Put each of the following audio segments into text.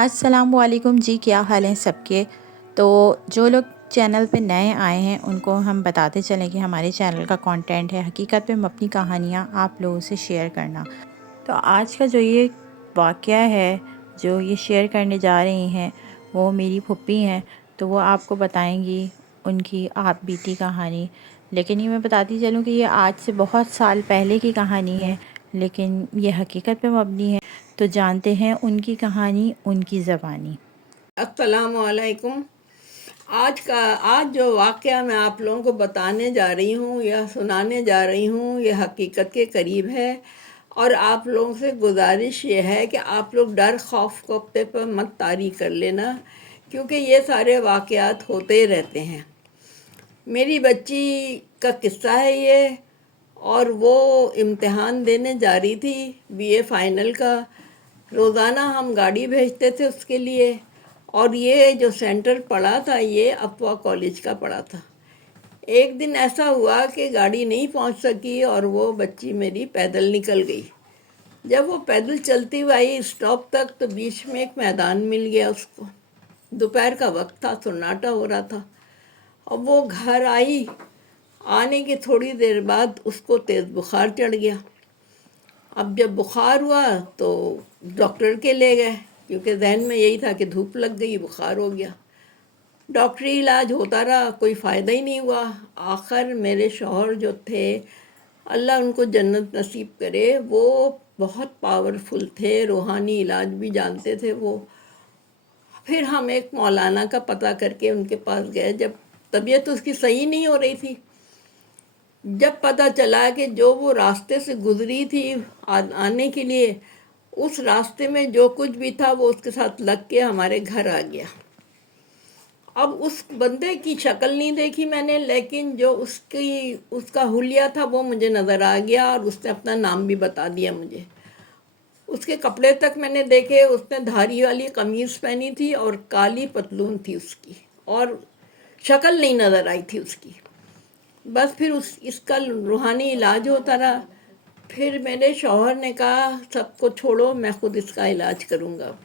अस्सलाम वालेकुम जी, क्या हाल हैं सबके। तो जो लोग चैनल पे नए आए हैं उनको हम बताते चलें कि हमारे चैनल का कंटेंट है हकीकत पे मबनी कहानियाँ आप लोगों से शेयर करना। तो आज का जो ये वाक़या है जो ये शेयर करने जा रही हैं वो मेरी फूफी हैं, तो वो आपको बताएंगी उनकी आप बीती कहानी। लेकिन ये मैं बताती चलूँ कि ये आज से बहुत साल पहले की कहानी है, लेकिन ये हकीकत पे मबनी है। तो जानते हैं उनकी कहानी, उनकी ज़बानी। अस्सलाम वालेकुम। आज जो वाक़या मैं आप लोगों को बताने जा रही हूँ या सुनाने जा रही हूँ ये हकीकत के करीब है। और आप लोगों से गुजारिश ये है कि आप लोग डर खौफ कोफ्ते पर मत तारी कर लेना, क्योंकि ये सारे वाक़यात होते रहते हैं। मेरी बच्ची का किस्सा है ये। और वो इम्तिहान देने जा रही थी बीए फाइनल का। रोज़ाना हम गाड़ी भेजते थे उसके लिए। और ये जो सेंटर पड़ा था ये अफवा कॉलेज का पड़ा था। एक दिन ऐसा हुआ कि गाड़ी नहीं पहुंच सकी और वो बच्ची मेरी पैदल निकल गई। जब वो पैदल चलती हुई आई स्टॉप तक तो बीच में एक मैदान मिल गया उसको। दोपहर का वक्त था, सन्नाटा हो रहा था। अब वो घर आई, आने की थोड़ी देर बाद उसको तेज़ बुखार चढ़ गया। अब जब बुखार हुआ तो डॉक्टर के ले गए, क्योंकि जहन में यही था कि धूप लग गई, बुखार हो गया। डॉक्टरी इलाज होता रहा, कोई फ़ायदा ही नहीं हुआ। आखिर मेरे शौहर जो थे, अल्लाह उनको जन्नत नसीब करे, वो बहुत पावरफुल थे, रूहानी इलाज भी जानते थे वो। फिर हम एक मौलाना का पता करके उनके पास गए। जब तबीयत उसकी सही नहीं हो रही थी, जब पता चला कि जो वो रास्ते से गुजरी थी आने के लिए, उस रास्ते में जो कुछ भी था वो उसके साथ लग के हमारे घर आ गया। अब उस बंदे की शक्ल नहीं देखी मैंने, लेकिन जो उसका हुलिया था वो मुझे नज़र आ गया और उसने अपना नाम भी बता दिया मुझे। उसके कपड़े तक मैंने देखे, उसने धारी वाली कमीज़ पहनी थी और काली पतलून थी उसकी, और शक्ल नहीं नज़र आई थी उसकी। बस फिर इसका रूहानी इलाज होता रहा। फिर मेरे शौहर ने कहा सबको छोड़ो, मैं खुद इसका इलाज करूँगा।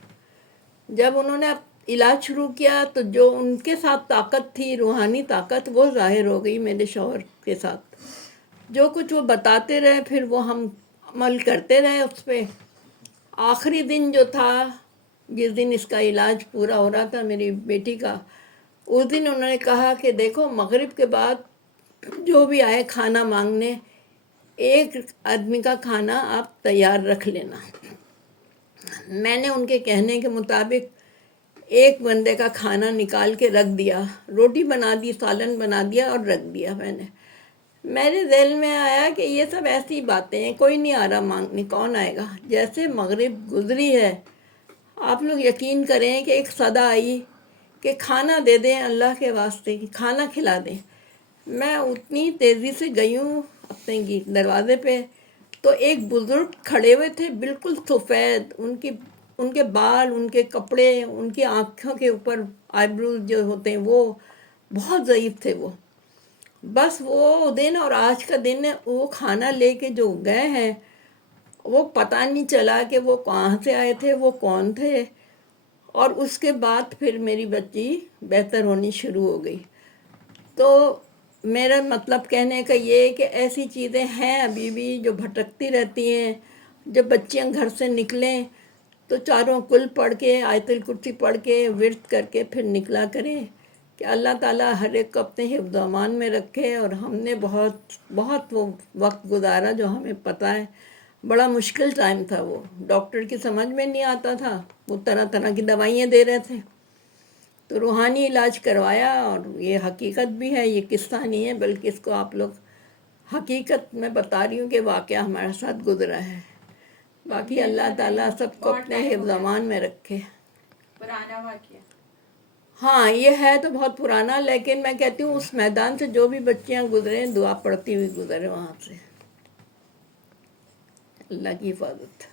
जब उन्होंने इलाज शुरू किया तो जो उनके साथ ताकत थी, रूहानी ताकत, वो ज़ाहिर हो गई मेरे शौहर के साथ। जो कुछ वो बताते रहे फिर वो हम अमल करते रहे उस पर। आखिरी दिन जो था, जिस दिन इसका इलाज पूरा हो रहा था मेरी बेटी का, उस दिन उन्होंने कहा कि देखो मगरिब के बाद जो भी आए खाना मांगने, एक आदमी का खाना आप तैयार रख लेना। मैंने उनके कहने के मुताबिक एक बंदे का खाना निकाल के रख दिया, रोटी बना दी, सालन बना दिया और रख दिया मैंने। मेरे दिल में आया कि ये सब ऐसी बातें हैं, कोई नहीं आ रहा मांगने, कौन आएगा। जैसे मगरिब गुजरी है, आप लोग यकीन करें कि एक सदा आई कि खाना दे दें, अल्लाह के वास्ते खाना खिला दें। मैं उतनी तेज़ी से गई हूँ अपने दरवाजे पे, तो एक बुज़ुर्ग खड़े हुए थे, बिल्कुल सफ़ेद, उनके बाल, उनके कपड़े, उनकी आँखों के ऊपर आईब्रोज जो होते हैं वो बहुत ज़ईफ़ थे वो। बस वो दिन और आज का दिन वो खाना लेके जो गए हैं, वो पता नहीं चला कि वो कहाँ से आए थे, वो कौन थे। और उसके बाद फिर मेरी बच्ची बेहतर होनी शुरू हो गई। तो मेरा मतलब कहने का ये है कि ऐसी चीज़ें हैं अभी भी जो भटकती रहती हैं। जब बच्चियां घर से निकलें तो चारों कुल पढ़ के, आयतुल कुर्सी पढ़ के, विर्द करके फिर निकला करें कि अल्लाह ताला हर एक को अपने हिफ्ज़ व अमान में रखे। और हमने बहुत बहुत वो वक्त गुजारा जो हमें पता है, बड़ा मुश्किल टाइम था वो। डॉक्टर की समझ में नहीं आता था, वो तरह तरह की दवाइयाँ दे रहे थे। तो रूहानी इलाज करवाया, और ये हकीकत भी है, ये किस्सा नहीं है, बल्कि इसको आप लोग हकीकत में बता रही हूँ कि वाक़या हमारे साथ गुजरा है। बाकी अल्लाह ताला सबको अपने हिफ्ज़ अमान में रखे। पुराना वाक़या। हाँ, ये है तो बहुत पुराना, लेकिन मैं कहती हूँ उस मैदान से जो भी बच्चियाँ गुजरे, दुआ पढ़ती हुई गुजरे वहाँ से। अल्लाह की हिफाजत।